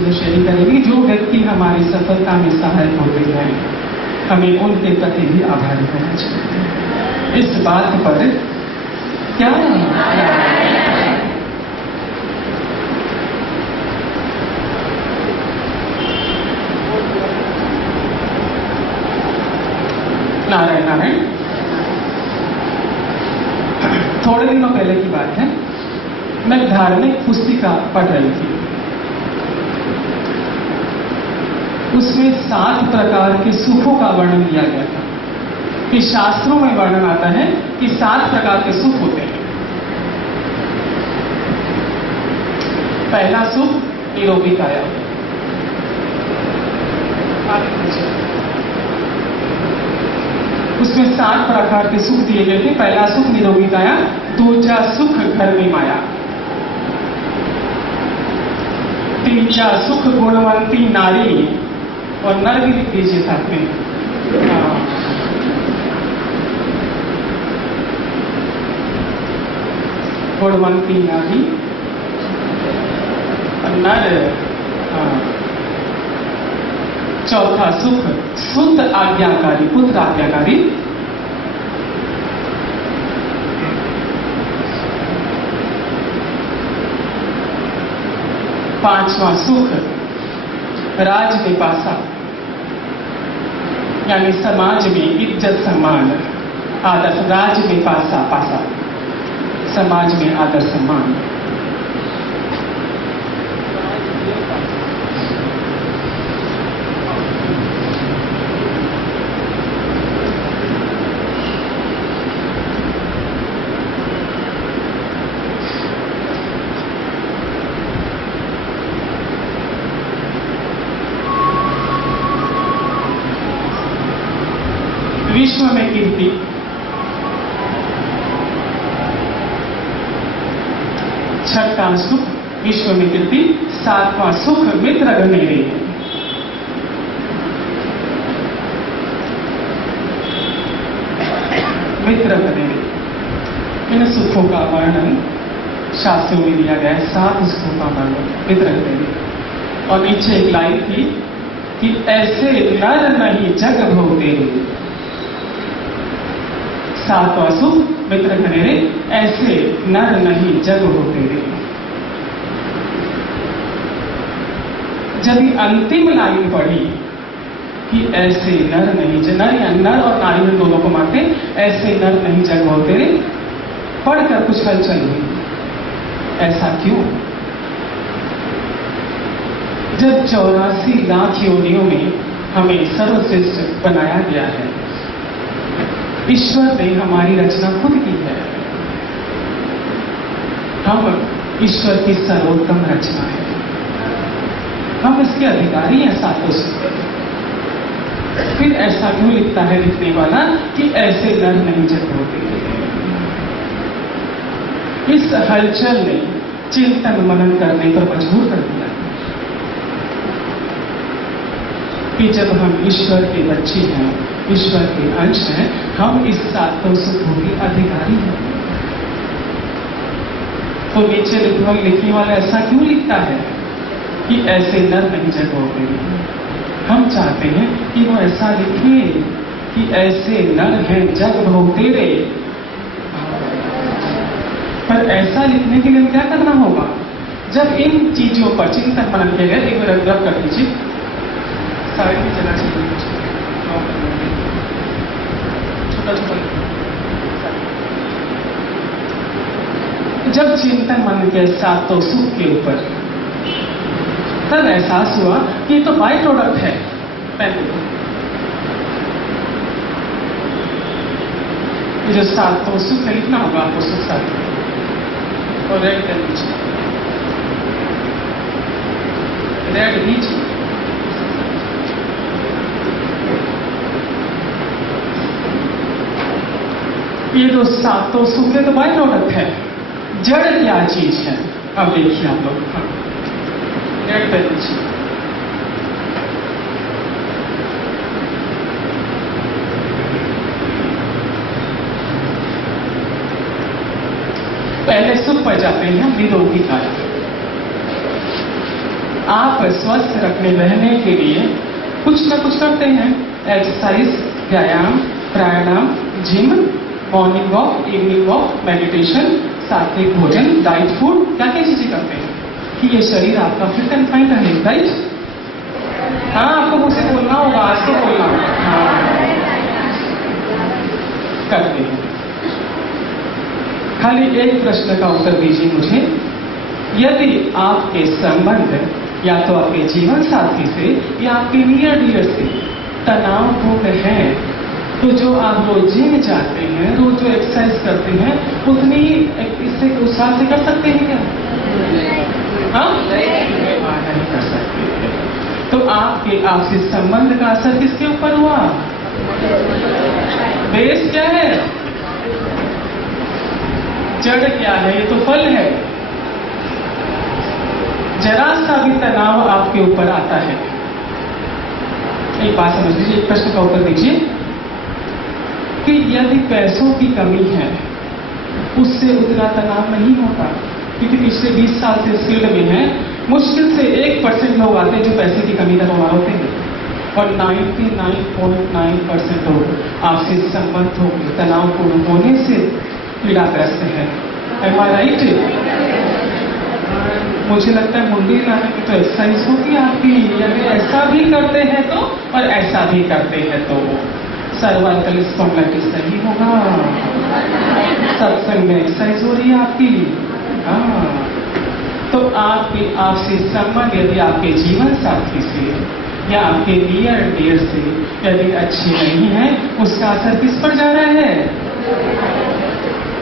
Sharing करेंगे। जो व्यक्ति हमारी सफलता में सहायक होते हैं, हमें उनके प्रति भी आभारी होना चाहिए। इस बात पर क्या नारायण नारायण। थोड़े दिनों पहले की बात है, मैं धार्मिक पुस्तिका पढ़ रही थी। उसमें 7 प्रकार के सुखों का वर्णन किया गया था कि शास्त्रों में वर्णन आता है कि 7 प्रकार के सुख होते हैं। पहला सुख निरोगी काया। उसमें 7 प्रकार के सुख दिए गए थे। पहला सुख निरोगी काया, दूसरा सुख घर में माया, तीसरा सुख गुणवंती नारी, और नर भी लिख दीजिए साथ में। गुणवंती नारी और नर। चौथा सुख शुद्ध आज्ञाकारी, पुत्र आज्ञाकारी। पांचवा सुख राज में पासा, यानी समाज में इज्जत सम्मान, आदर। राज में पासा, पासा समाज में आदर सम्मान। विश्व में कीर्ति, छठा सुख विश्व में कीर्ति। 7वां सुख मित्र घनेरे। मित्र घनेरे, इन सुखों का वर्णन शास्त्रों में दिया गया है। 7 सुखों का वर्णन मित्र घनेरे। और नीचे एक लाइन थी कि ऐसे नर नहीं जग भोग तेरे। 7वां सुख मित्र घनेरे, ऐसे नर नहीं जग हो तेरे। जब ये अंतिम लाइन पढ़ी कि ऐसे नर नहीं, नर या नर और नारी में दोनों को मानते, ऐसे नर नहीं जग हो तेरे, पढ़कर कुछ हलचल हुई। ऐसा क्यों? जब 84 लाख योनियों में हमें सर्वश्रेष्ठ बनाया गया है, ईश्वर ने हमारी रचना खुद की है। हम ईश्वर की सर्वोत्तम रचना है, हम इसके अधिकारी हैं सातों से। फिर ऐसा क्यों लिखता है लिखने वाला कि ऐसे नर नहीं जग होते? इस हलचल ने चिंतन मनन करने पर मजबूर कर दिया कि जब हम ईश्वर के बच्चे हैं, ईश्वर के अंश हैं, हम इस सातों सुखों के अधिकारी हैं। तो नीचे लिखने वाला ऐसा क्यों लिखता है कि ऐसे नर नहीं जग होते? हम चाहते हैं कि वो ऐसा लिखे कि ऐसे नर हैं जग भोग तेरे। पर ऐसा लिखने के लिए क्या करना होगा? जब इन चीजों पर चिंतन मनन किया गया, एक बार रब कर दीजिए, सारे की चला चाहिए छोटा छोटा। जब चिंतन मन के सातों सुख के ऊपर, तब एहसास हुआ कि ये तो बाय प्रोडक्ट है। ये जो सातों सुख है, लिखना होगा आपको सुख साथ और रेड कर लीजिए, रेड लीजिए। ये जो सातों सुख है तो बाय प्रोडक्ट है। जड़ क्या चीज है? अब देखिए आप लोग, रेड कर लीजिए। पहले सुख पर जाते हैं निरोगी काया। आप स्वस्थ रहने के लिए कुछ न कुछ करते हैं। एक्सरसाइज, व्यायाम, प्राणायाम, gym, morning walk, evening walk, meditation, सात्विक भोजन, डाइट फूड, क्या क्या चीजें करते हैं कि ये शरीर आपका फिट एंड फाइन रहे। राइट? हाँ, आपको मुझसे बोलना होगा, आज तो बोलना होगा। हाँ, करते हैं। खाली एक प्रश्न का उत्तर दीजिए मुझे। यदि आपके संबंध या तो आपके जीवन साथी से या आपके नियर डियर से तनावपूर्ण है, तो जो आप रोज जिम जाते हैं, रोज जो एक्सरसाइज करते हैं, उतनी ही इससे उत्साह से कर सकते हैं क्या? हाँ, नहीं कर सकते। तो आपके आपसी संबंध का असर किसके ऊपर हुआ? बेस क्या है? जड़ क्या है? ये तो फल है। जरा सा भी तनाव आपके ऊपर आता है, एक बात समझ लीजिए, एक प्रश्न का उत्तर दीजिए कि यदि पैसों की कमी है, उससे उतना तनाव नहीं होता। क्योंकि पिछले 20 साल से इस फील्ड में है, मुश्किल से 1% लोग आते हैं जो पैसे की कमी का बीमार होते हैं, और 99.9% लोग आपसे संबंध होकर तनावपूर्ण होने से पीड़ाग्रस्त है। Am I right? मुझे लगता है मुंडी लाने की तो एक्सरसाइज होती है आपकी, यदि ऐसा भी करते हैं तो और ऐसा भी करते हैं तो सर्वाइकल स्पॉन्डिलाइटिस सही होगा। सत्संग में एक्सरसाइज हो रही है आपकी। हाँ, तो आपकी आपसे संबंध यदि आपके जीवन साथी से या आपके नियर डियर से यदि अच्छी नहीं है, उसका असर किस पर जा रहा है?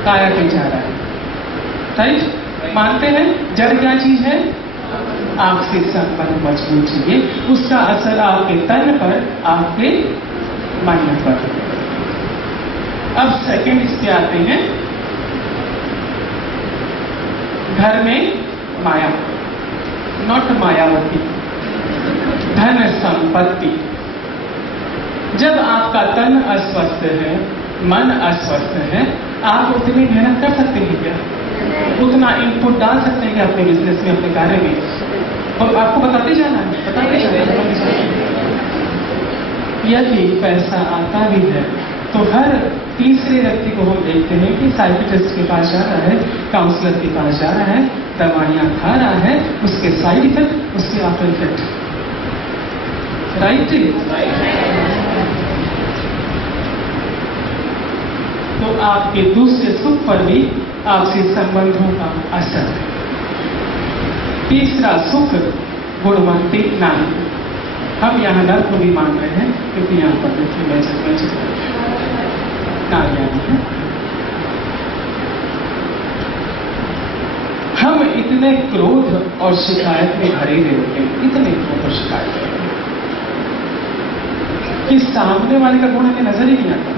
काया पे जा रहा है। राइट? मानते हैं जड़ क्या चीज है? आपसे संबंध मजबूत चाहिए, उसका असर आपके तन पर, आपके मन पर। अब सेकंड इस पे आते हैं, घर में माया, नॉट मायावती, धन संपत्ति। जब आपका तन अस्वस्थ है, मन अस्वस्थ है, आप उतनी मेहनत कर सकते हैं क्या? उतना इनपुट डाल सकते हैं कि अपने बिजनेस में, अपने कार्य में? और आपको बताते जाना है, बताते जाना है। यदि पैसा आता भी है तो हर तीसरे व्यक्ति को हम देखते हैं कि साइकियाट्रिस्ट के पास जा रहा है, काउंसलर के पास जा रहा है, दवाइयां खा रहा है, उसके साइड इफेक्ट, उसके आफ्टर इफेक्ट। राइट? तो आपके दूसरे सुख पर भी आपसी संबंधों का असर है। तीसरा सुख, गुणवंती नारी। हम यहाँ नर को भी मान रहे हैं, क्योंकि यहाँ पर देखिए मैं नारियां हैं। हम इतने क्रोध और शिकायत में भरे रहते हैं, इतने क्रोध और शिकायत कि सामने वाले का गुण हमें नजर ही नहीं आता।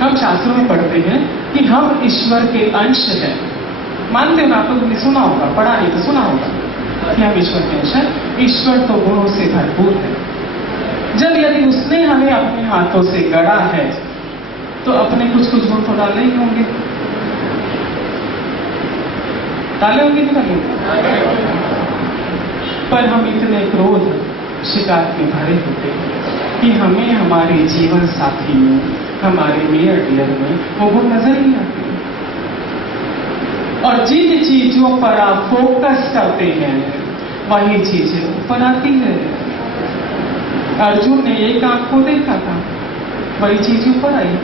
हम शास्त्रों में पढ़ते हैं कि हम ईश्वर के अंश हैं। मानते हैं, आप लोगों ने सुना होगा, पढ़ा नहीं तो सुना होगा कि हम ईश्वर के अंश हैं। ईश्वर तो गुणों से भरपूर है। जब यदि उसने हमें अपने हाथों से गढ़ा है, तो अपने कुछ कुछ गुण तो डालने ही होंगे। डाले होंगे नहीं डाले? पर हम इतने क्रोध शिकायत में भरे होते हैं कि हमें हमारे जीवन साथी में, हमारे नियर डियर में वो गुण नजर नहीं आते। और जिन चीजों पर आप फोकस करते हैं, वही चीजें ऊपर आती है। अर्जुन ने एक आंख को देखा था, वही चीज ऊपर आई।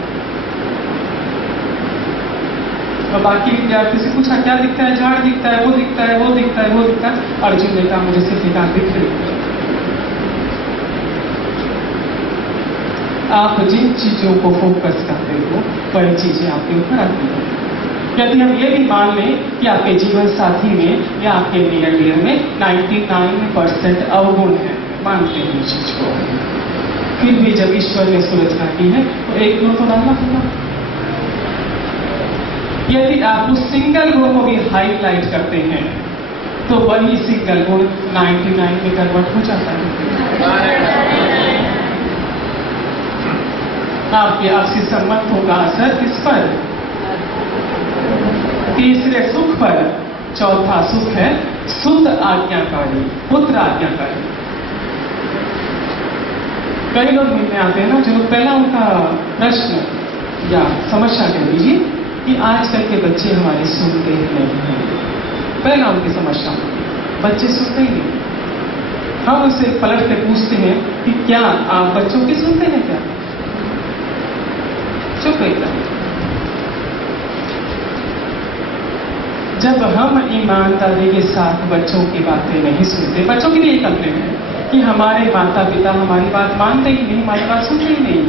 और बाकी विद्यार्थी से पूछा क्या दिखता है? झाड़ दिखता है, वो दिखता है, वो दिखता है, वो दिखता है। अर्जुन ने कहा मुझे सिर्फ एक आंख दिख रही है। आप जिन चीजों को फोकस करते हो, वही चीजें आपके ऊपर आती हैं। यदि हम ये भी मान लें कि आपके जीवन साथी में या आपके नियर डियर में 99% अवगुण है, मानते हैं इस चीज को, फिर भी जब ईश्वर ने सुरक्षा की है तो एक गुण तो डालना होगा। यदि आप उस सिंगल गुण को भी हाईलाइट करते हैं, तो वही सिंगल गुण 99 में कन्वर्ट हो जाता है। आपके आपसी संबंधों का असर किस पर? तीसरे सुख पर, चौथा सुख है सुत आज्ञाकारी, पुत्र आज्ञाकारी। कई लोग मिलने आते हैं ना, जो पहला उनका प्रश्न या समस्या कह लीजिए कि आजकल के बच्चे हमारे सुनते ही नहीं हैं। पहला उनकी समस्या, बच्चे सुनते ही नहीं। हम उससे पलट के पूछते हैं कि क्या आप बच्चों की सुनते हैं क्या? चुप एकदम। जब हम ईमानदारी के साथ बच्चों की बातें नहीं सुनते, बच्चों की भी एक कंप्लेंट है कि हमारे माता पिता हमारी बात मानते ही नहीं, हमारी बात सुनते ही नहीं।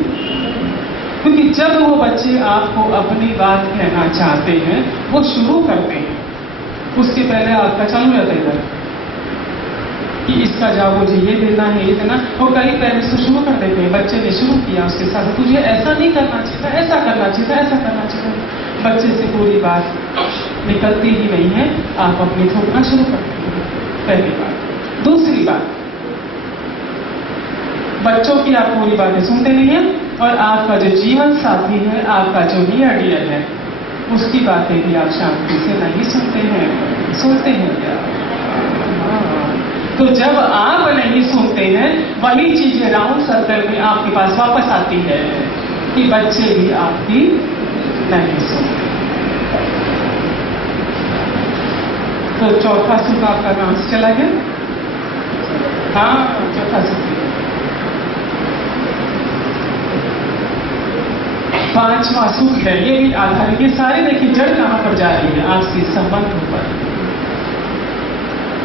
क्योंकि जब वो बच्चे आपको अपनी बात कहना चाहते हैं, वो शुरू करते हैं, उसके पहले आपका चालू रहता है इधर कि इसका जवाब मुझे ये देना है, ये देना। और कई पेरेंट्स तो शुरू कर देते हैं, बच्चे ने शुरू किया उसके साथ, तुझे ऐसा नहीं करना चाहिए, ऐसा करना चाहिए, ऐसा करना चाहिए। बच्चे से पूरी बात निकलती ही नहीं है, आप अपनी थोपना शुरू करते हैं। पहली बात। दूसरी बात, बच्चों की आप पूरी बातें सुनते नहीं हैं, और आपका जो जीवन साथी है, आपका जो नियर डियर है, उसकी बातें भी आप शांति से नहीं सुनते हैं। सुनते हैं क्या? तो जब आप नहीं सुनते हैं, वही चीजें राउंड सर्कल में आपके पास वापस आती है कि बच्चे भी आपकी नहीं सुनते। तो चौथा सुख आपका कहां से चला गया? हाँ, चौथा सुख। पांचवा सुख है, ये भी आधारित, ये सारे देखिए जड़ कहां पर जा रही है? आपसी संबंधों पर।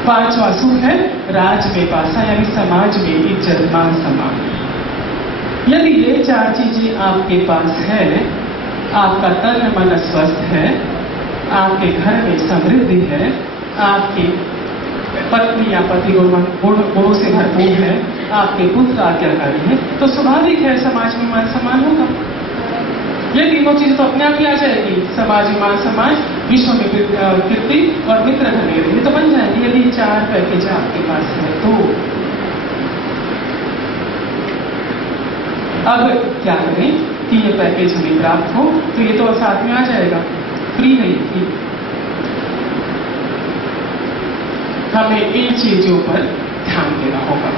पांचवा सुख है राज में पासा, यानी समाज में इज्जत, मान सम्मान। यदि ये चार चीजें आपके पास है, आपका तन मन स्वस्थ है, आपके घर में समृद्धि है, आपकी पत्नी या पति गुणों से भरपूर है, आपके पुत्र आज्ञाकारी है, तो स्वाभाविक है समाज में मान सम्मान होगा। ये तीनों चीजें तो अपने आप ही आ जाएगी। समाज में मान सम्मान, विश्व में कीर्ति और मित्र घनेरे, ये तो बन जाएंगे यदि चार पैकेज आपके पास है तो। अब क्या करें कि ये पैकेज हमें प्राप्त हो? तो ये तो साथ में आ जाएगा, फ्री नहीं थी। हमें इन चीजों पर ध्यान देना होगा,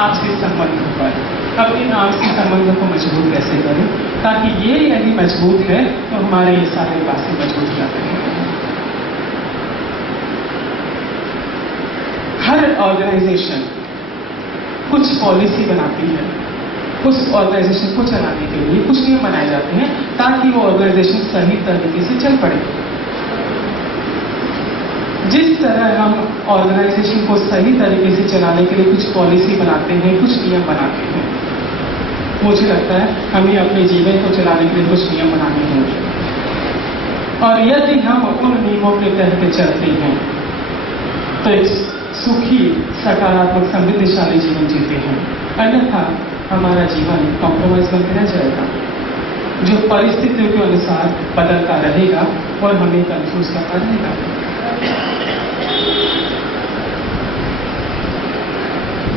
आपसी संबंधों पर। अब इन आपसी संबंधों को मजबूत कैसे करें, ताकि ये यदि मजबूत है तो हमारे ये सारे बातें मजबूत हो जाते हैं। हर ऑर्गेनाइजेशन कुछ पॉलिसी बनाती है, उस ऑर्गेनाइजेशन को चलाने के लिए कुछ नियम बनाए जाते हैं ताकि वो ऑर्गेनाइजेशन सही तरीके से चल पड़े। जिस तरह हम ऑर्गेनाइजेशन को सही तरीके से चलाने के लिए कुछ पॉलिसी बनाते हैं, कुछ नियम बनाते हैं, मुझे लगता है हमें अपने जीवन को चलाने के लिए कुछ नियम बनाने होंगे। और यदि हम उन नियमों के तहत चलते हैं तो एक सुखी, सकारात्मक, समृद्धिशाली जीवन जीते हैं। अन्यथा हमारा जीवन कॉम्प्रोमाइज बनते रह जाएगा, जो परिस्थितियों के अनुसार बदलता रहेगा और हमें कंफ्यूज करता रहेगा।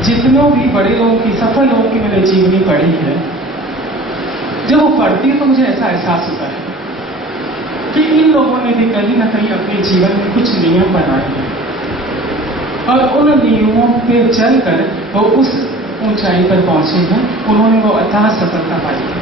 जितनों भी बड़े लोगों की, सफल लोगों की मैंने जीवनी पढ़ी है, जब वो पढ़ती है तो मुझे ऐसा एहसास होता है कि इन लोगों ने भी कहीं ना कहीं अपने जीवन में कुछ नियम बनाए हैं और उन नियमों पे चलकर वो उस ऊंचाई पर पहुंचे हैं, उन्होंने वो अथाह सफलता पाई है।